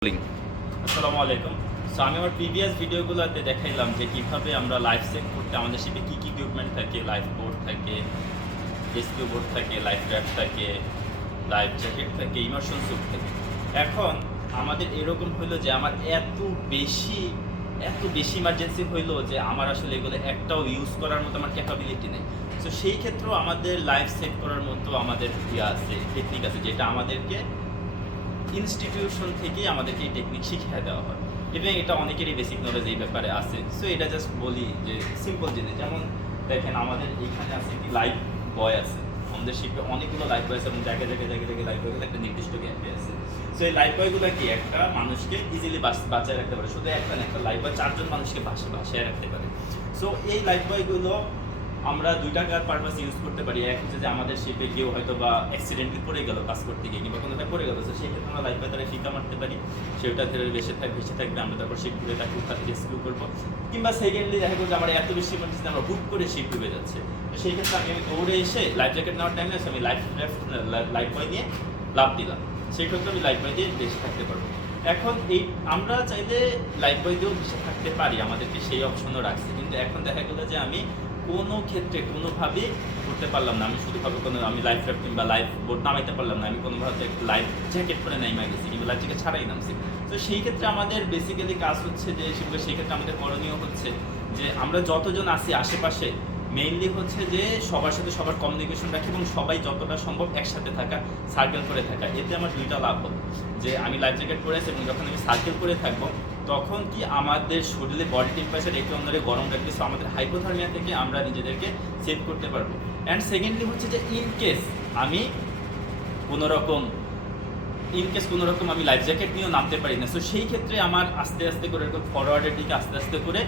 আসসালামু আলাইকুম। সো আমি আমার প্রিভিয়াস ভিডিওগুলোতে দেখাইলাম যে কীভাবে আমরা লাইফ সেভ করতে আমাদের শিপে কী কী ইকুইপমেন্ট থাকে, লাইফ বোর্ড থাকে, রেস্কিউ বোর্ড থাকে, লাইফ র্যাফট থাকে, লাইফ জ্যাকেট থাকে, ইমার্শন স্যুট থাকে। এখন আমাদের এরকম হইলো যে আমার এত বেশি ইমার্জেন্সি হইলো যে আমার আসলে এগুলো একটাও ইউজ করার মতো আমার ক্যাপাবিলিটি নেই। সো সেই ক্ষেত্রেও আমাদের লাইফ সেভ করার মতো আমাদের আছে, টেকনিক আছে, যেটা আমাদেরকে ইনস্টিটিউশন থেকেই আমাদেরকে এই টেকনিক শিখিয়ে দেওয়া হয় এবং এটা অনেকেরই বেসিক নলেজ এই ব্যাপারে আছে। সো এটা জাস্ট বলি যে সিম্পল জিনিস, যেমন দেখেন আমাদের এইখানে আছে একটি লাইফ বয় আছে, আমাদের শিপে অনেকগুলো লাইফ বয় আছে এবং জায়গায় লাইফ বয়গুলো একটা নির্দিষ্ট গ্যাপে আছে। সো এই লাইফ বয়গুলো কি একটা মানুষকে ইজিলি বাঁচায় রাখতে পারে, শুধু একটা লাইফ বয় 4জন মানুষকে বাঁচিয়ে রাখতে পারে। সো এই লাইফ বয়গুলো আমরা দুইটা পারপাস ইউজ করতে পারি। এক হচ্ছে যে আমাদের শিপে কেউ হয়তো বা অ্যাক্সিডেন্টলি পড়ে গেল কাজ করতে গিয়ে, কিংবা কোনোটা পড়ে গেল, তো সেই ক্ষেত্রে আমরা লাইফ বয় দ্বারা ফিকা মারতে পারি, সেটা ধরে ভেসে থাকবে, আমরা তারপর শিপ ডুবে তাকে উঠা থেকে রেস্কিউ করবো। কিংবা সেকেন্ডলি দেখা গেল যে আমার এত বেশি ইমার্জেন্সি আমরা হুট করে শিপ ডুবে যাচ্ছে, তো সেই ক্ষেত্রে আমি দৌড়ে এসে লাইফ জ্যাকেট নেওয়ার টাইমে আমি লাইফ বয় নিয়ে লাভ দিলাম, সেই ক্ষেত্রে আমি লাইফ বয় দিয়ে বেঁচে থাকতে পারবো। এখন এই আমরা চাইলে লাইফ বয় দিয়েও বেঁচে থাকতে পারি, আমাদেরকে সেই অপশনও রাখছে, কিন্তু এখন দেখা গেলো যে আমি কোনো ক্ষেত্রে কোনোভাবে করতে পারলাম না, আমি শুধুভাবে আমি লাইফ র্যাফট কিংবা লাইফ বোর্ড নামাইতে পারলাম না, আমি কোনোভাবে লাইফ জ্যাকেট পরে নাইমা গেছি কিংবা লাইফ জ্যাকেট ছাড়াই নামছি। তো সেই ক্ষেত্রে আমাদের বেসিক্যালি কাজ হচ্ছে যে সেই ক্ষেত্রে আমাদের করণীয় হচ্ছে যে আমরা যতজন আছি আশেপাশে মেইনলি হচ্ছে যে সবার সাথে সবার কমিউনিকেশন রাখি এবং সবাই যতটা সম্ভব একসাথে থাকা, সার্কেল করে থাকা। এতে আমার দুইটা লাভ হবে, যে আমি লাইফ জ্যাকেট পরেছি এবং যখন আমি সার্কেল করে থাকবো তখন কি আমাদের শরীরে বডি টেম্পারেচার একটু অন্যরে গরম রাখবে, সো আমাদের হাইপোথার্মিয়া থেকে আমরা নিজেদেরকে সেভ করতে পারবো। অ্যান্ড সেকেন্ডলি হচ্ছে যে ইনকেস কোনো রকম আমি লাইফ জ্যাকেট নিয়েও নামতে পারি না, সো সেই ক্ষেত্রে আমার আস্তে আস্তে করে এরকম ফরওয়ার্ডের দিকে আস্তে আস্তে করে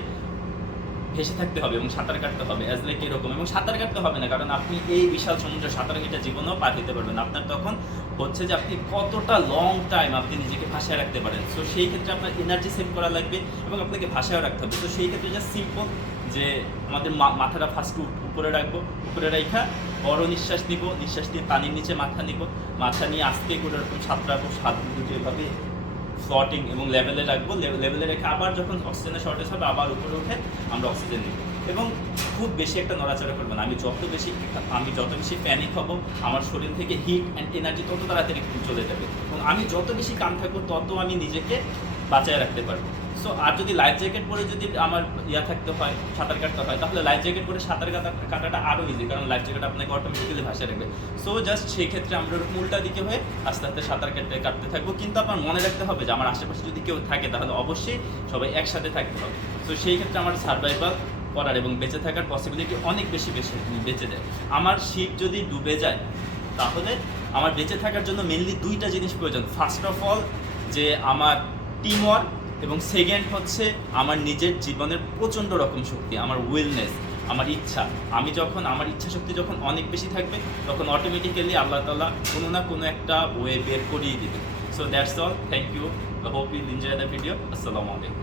ভেসে থাকতে হবে এবং সাঁতার কাটতে হবে অ্যাজ লাইক এরকম। এবং সাঁতার কাটতে হবে না, কারণ আপনি এই বিশাল সমুদ্রে সাঁতার কেটে জীবনেও পার দিতে পারবেন। আপনার তখন হচ্ছে যে আপনি কতটা লং টাইম আপনি নিজেকে ভাসায় রাখতে পারেন, সো সেই ক্ষেত্রে আপনার এনার্জি সেভ করা লাগবে এবং আপনাকে ভাসায় রাখতে হবে। তো সেই ক্ষেত্রে জাস্ট সিম্পল যে আমাদের মাথাটা ফার্স্ট উপরে রাখবো, উপরে রাখা বড় নিঃশ্বাস নিব, নিঃশ্বাস নিয়ে পানির নিচে মাথা নিয়ে আস্তে করে এরকম সাঁতরাবো, হাত দুটো এভাবে ফ্লটিং এবং লেভেলে রাখবো, লেভেলে রেখে আবার যখন অক্সিজেনের শর্টেজ হবে আবার উপরে উঠে আমরা অক্সিজেন নিব এবং খুব বেশি একটা নড়াচড়া করবো না। আমি যত বেশি প্যানিক হব আমার শরীর থেকে হিট অ্যান্ড এনার্জি তত তাড়াতাড়ি চলে যাবে এবং আমি যত বেশি কাম থাকবো তত আমি নিজেকে বাঁচায় রাখতে পারবো। সো আর যদি লাইফ জ্যাকেট পরে যদি আমার থাকতে হয়, সাঁতার কাটতে হয়, তাহলে লাইফ জ্যাকেট পরে সাঁতার কাটাটা আরও ইজি, কারণ লাইফ জ্যাকেট আপনাকে অটোমেটিক্যালি ভাসিয়ে রাখবে। সো জাস্ট সেই ক্ষেত্রে আমরা উল্টা দিকে হয়ে আস্তে আস্তে সাঁতার কাটতে থাকবো, কিন্তু আপনার মনে রাখতে হবে যে আমার আশেপাশে যদি কেউ থাকে তাহলে অবশ্যই সবাই একসাথে থাকতে হবে। সো সেই ক্ষেত্রে আমার সার্ভাইভাল করার এবং বেঁচে থাকার পসিবিলিটি অনেক বেশি বেঁচে যায়। আমার শিপ যদি ডুবে যায় তাহলে আমার বেঁচে থাকার জন্য মেনলি দুইটা জিনিস প্রয়োজন। ফার্স্ট অফ অল যে আমার টিম ওয়ার্ক, এবং সেকেন্ড হচ্ছে আমার নিজের জীবনের প্রচণ্ড রকম শক্তি, আমার উইলনেস, আমার ইচ্ছা। আমার ইচ্ছা শক্তি যখন অনেক বেশি থাকবে তখন অটোমেটিক্যালি আল্লাহ তাআলা কোনো না কোনো একটা ওয়ে বের করিয়ে দিবে। So that's all, thank you, hope you enjoy the video. আসসালামু আলাইকুম।